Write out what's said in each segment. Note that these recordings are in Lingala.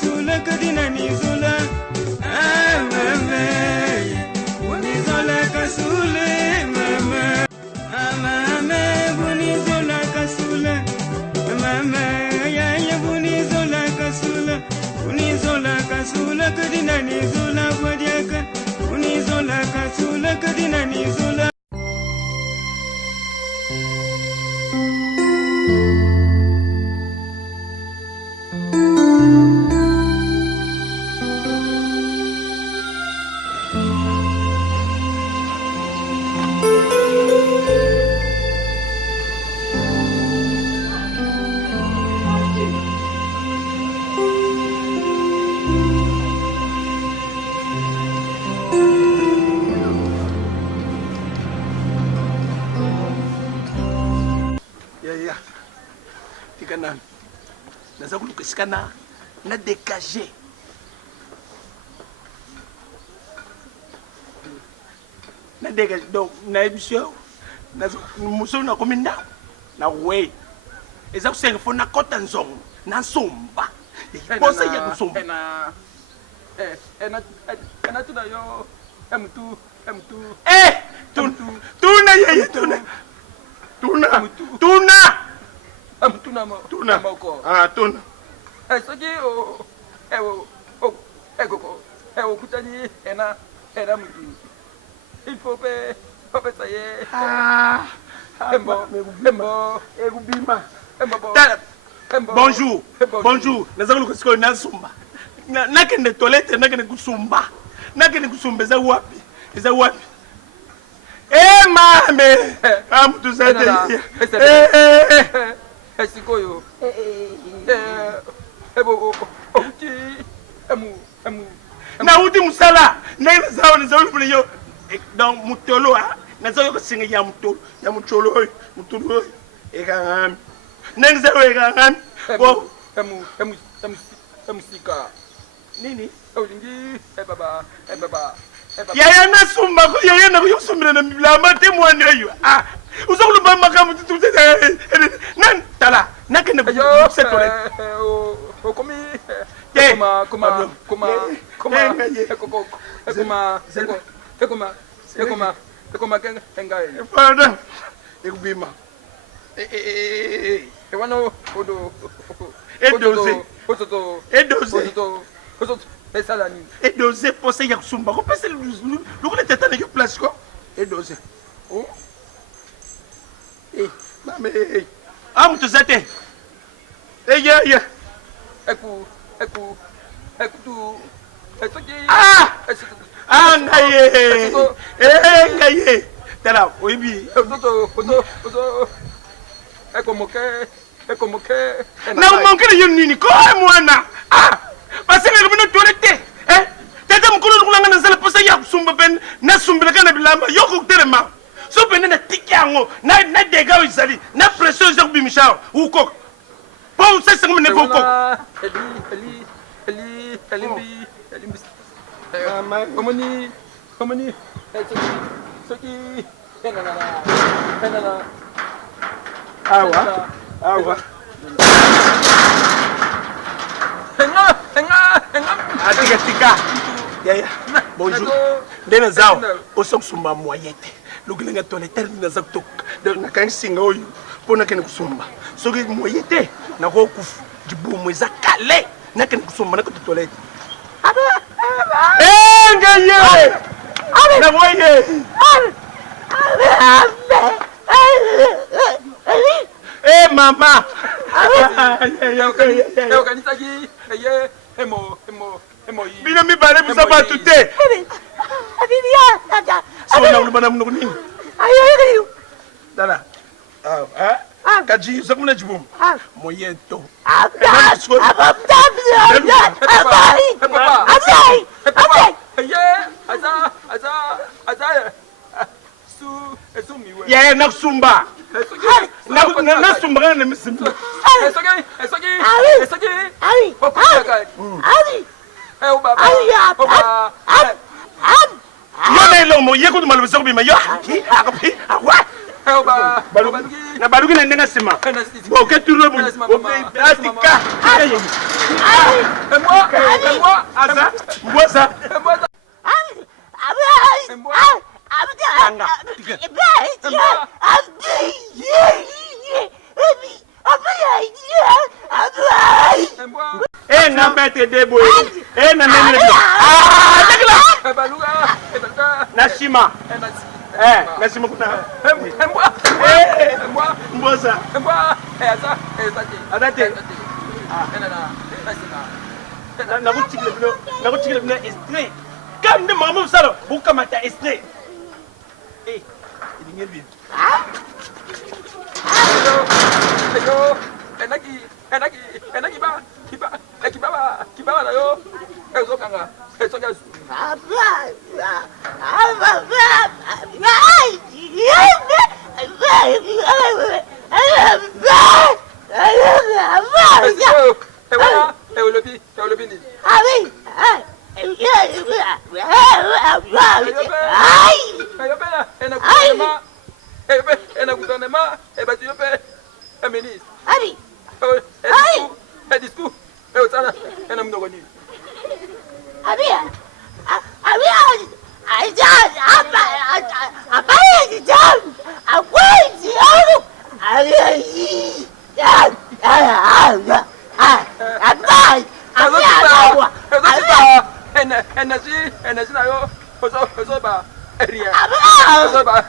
kasula kadina nizula mama bunizola kasule mama mama bunizola kasula mama ya bunizola kasula kadina nizula bwadiaka bunizola kasula kadina nizula. Na dégager donc na émission na muso na kominda na we eza kusenga fona kota nzongo na somba bosa ya kusomba ena tuna yo M2 tuna yeye tuna moko tuna soki kutani ena mutu il faut pe ça y est bonjour nazakulu kusiko na sumba nakende toilette nakende kusumba eza wapi mame amutu zade sikoyo nauti musala nazaona yo donc mutolo nazayo kosinga ya mutolo oyo ekangami nengizayo ekangami emusika nini olingi baba yaya nasumba ko yaya na kusumbira na bilamba te mwana yo uzokulumba makamu tutute nan tala nakene kusetole komi koma kengai pardon ekubima ewano odo esalani edose pose ya kusumba ko pese lukule tetana yo place ko edose mame amutu zate yeah eku tu esoki ngaye tala oibi ekomoke na umonkele yo nini ko mwana basenge bino toilette tete mukulu lukulanga na zala posa ya kusumba pen na sumbila kana bilamba yo ko telema so pene na tikango na dega izali na pression zo bimisha uko po sese ngene ko eli komoni soki enana awa tika yaya bonjour ndena zao osomsumba moyete lukilenga toilette naza kutoka nakangisinga oyo mpona kene kusumba soki moyete nakokufa dibumu eza kale nakene kusumba nakoto toilette ngaye naboye mama bino mibale bisa batu te sonangulubana muno kunini dala kaji sokumuna jibumu moyeto yaya nakusumba nasumba kana nemisimbi yo na ilomo ye kutu malubisa kubima yo Na baluki na ndenga sima. Bon, que tu rebou. Atika. Et moi. Asa. Moi ça. Eh, na bête debout. Eh, na nene. Ah, na shima. Na shima kuna. Mboza. Adate. Na kuchikile bino extrait. Comme de maman salo, buka mata extrait. Eh, il bien. Ayo, enaki ba na yo. Ezo kanga. Energy na yo. Ozo ba. Ria. Ozo ba.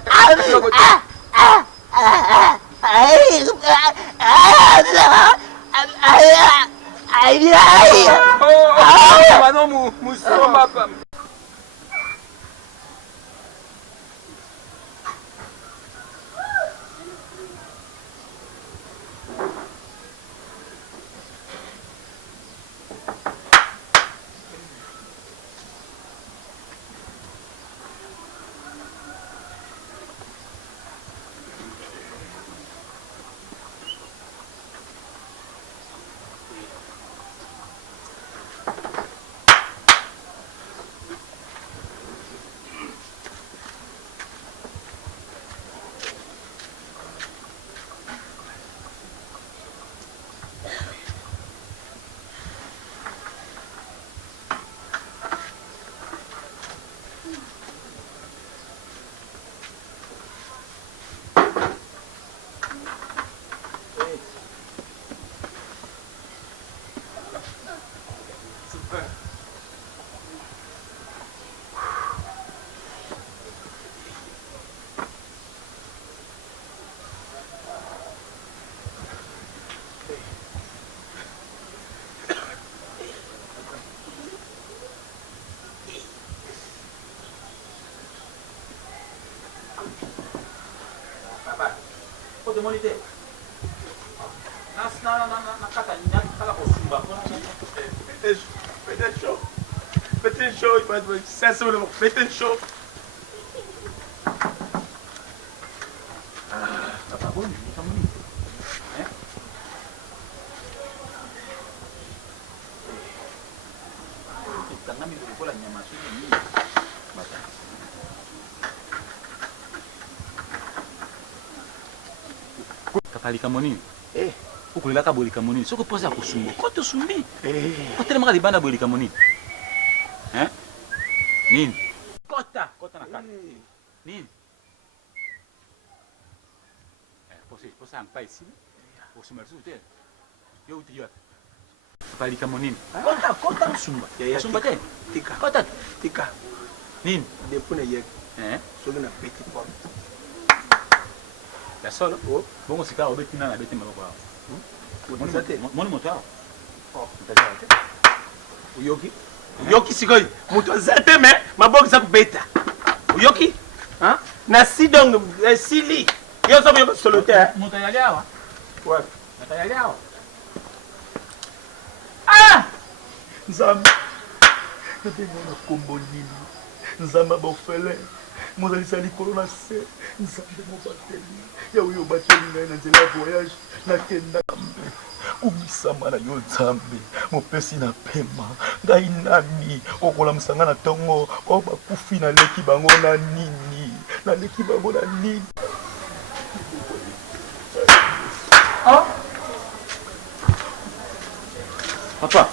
Monite. Nakata nyaka kosumba. Faites chaud, il faut être sincèrement, faites chaud. Papa bon, ça me dit. Hein? Tangami pour la nyama suni. Kapalika monini. Ukulilaka bolika monini. Soko poza kusumbu. Koto sumbi. Kote maka libanda bolika monini. Hein? Nini? Kota na kata. Nini? Posa angpa ici. Posuma sute. Yo utiya. Kapalika monini. Kota sumba. Sumba te. Tika. Kota. Tika. Nini? Depune yek. Soki na petit pomme. La solo, bongo sika obeti na beti maloko awo. Moni moto awo. Uyoki? Uyoki sikoi. Moto zate me maboko za kubeta. Uyoki? Hein? Na sidong sili. Yo so yo solote. Moto yali awa. Ouais. Moto yali awa. Ah! Nzambe. Nabengwa na kombo nini. Nzambe bofele. Mozali sali kolona se. Nzambe mobateli. Ya uyo bateli ngai na nzela voyage nakenda kumisama na yo Nzambe mopesi na pema ngai nani okola musanga na tongo o bakufi na leki bango na nini na leki bango na nini Papa.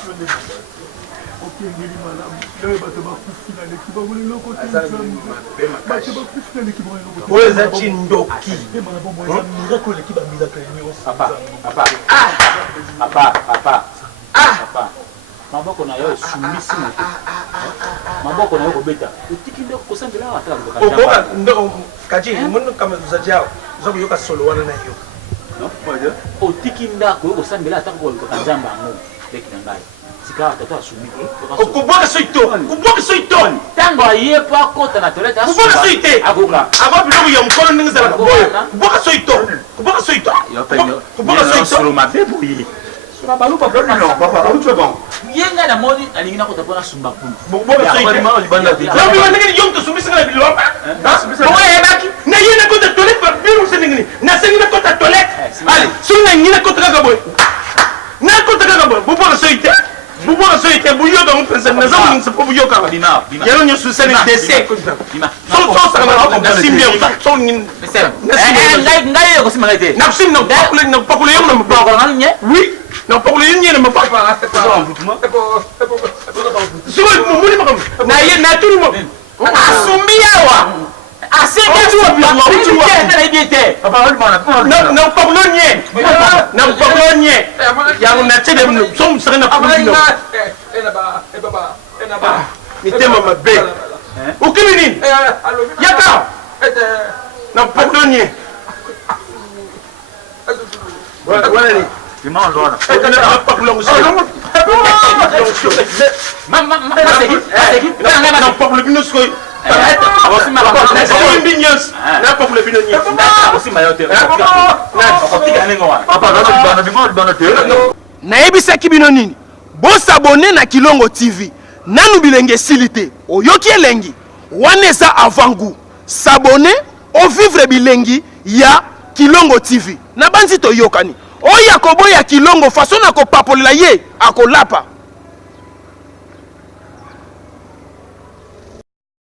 okengeli malamu yawe bato bakufi na leki babona eloko te bato bakufi na leki babona eloko te oyo eza cindoki emana bombo eza miracle eleki bamiracle nyonso Papa. Maboko na yo sumisi moto. Maboko na yo kobeta. Utiki ndio kosambela ata ngoka. okoka ndo kaji mundu kama zajao zobu yoka solo wana na yo No? Utiki ndako yo kosambela ata ngoka njamba ngo. Deki ngai. Sika tata asumi. okubwaka soito Tango ayepa kota na toleta asuma. kubwaka soite Agoka. ava biloko ya mkono ndenge ezalaka boyo kubwaka soito Yo penyo. Solo mabebo yi. Sura balupa kwa no papa autre bon. Yenga na moni alingina kota pona sumba puna. kubwaka soite lobi wandenge yom to sumisa na biloko boye baki na yena kota toilette ba biru senengini na sengina kota toilette ali sunna ngina kota kaka boy na kota kaka boy kubwaka soite buyoka mpenza na zamu ngisa po buyoka Bima. yalo nyosu sene dese Bima. so sana na simbia so ngin Ngai yo kosima ngai te. na sim na pakule yom na Ba ko ngani nye? oui na pakule yom na mapapa so mumuni makam na ye na turu mo Asumbia wa. Asenga tu wa na ibite. na pakule nye ya na tede so msaka na pakule ni tema mabe ukimi nini yaka na pakule nye wala ni Bima ndo na. na pakule ngo Mama. na pakule bino skoy Kosima na ba. binyos na pakule bino nye Kosima yote. Kotika nengo wa. papa bana bana te nayebisaki bino nini bosabone na Kilongo TV nanu bilenge esili te oyoki elengi wana eza avant goût sabone ovivre bilengi ya Kilongo TV na banzi toyokani oyo akoboya Kilongo faso na kopapolela ye akolapa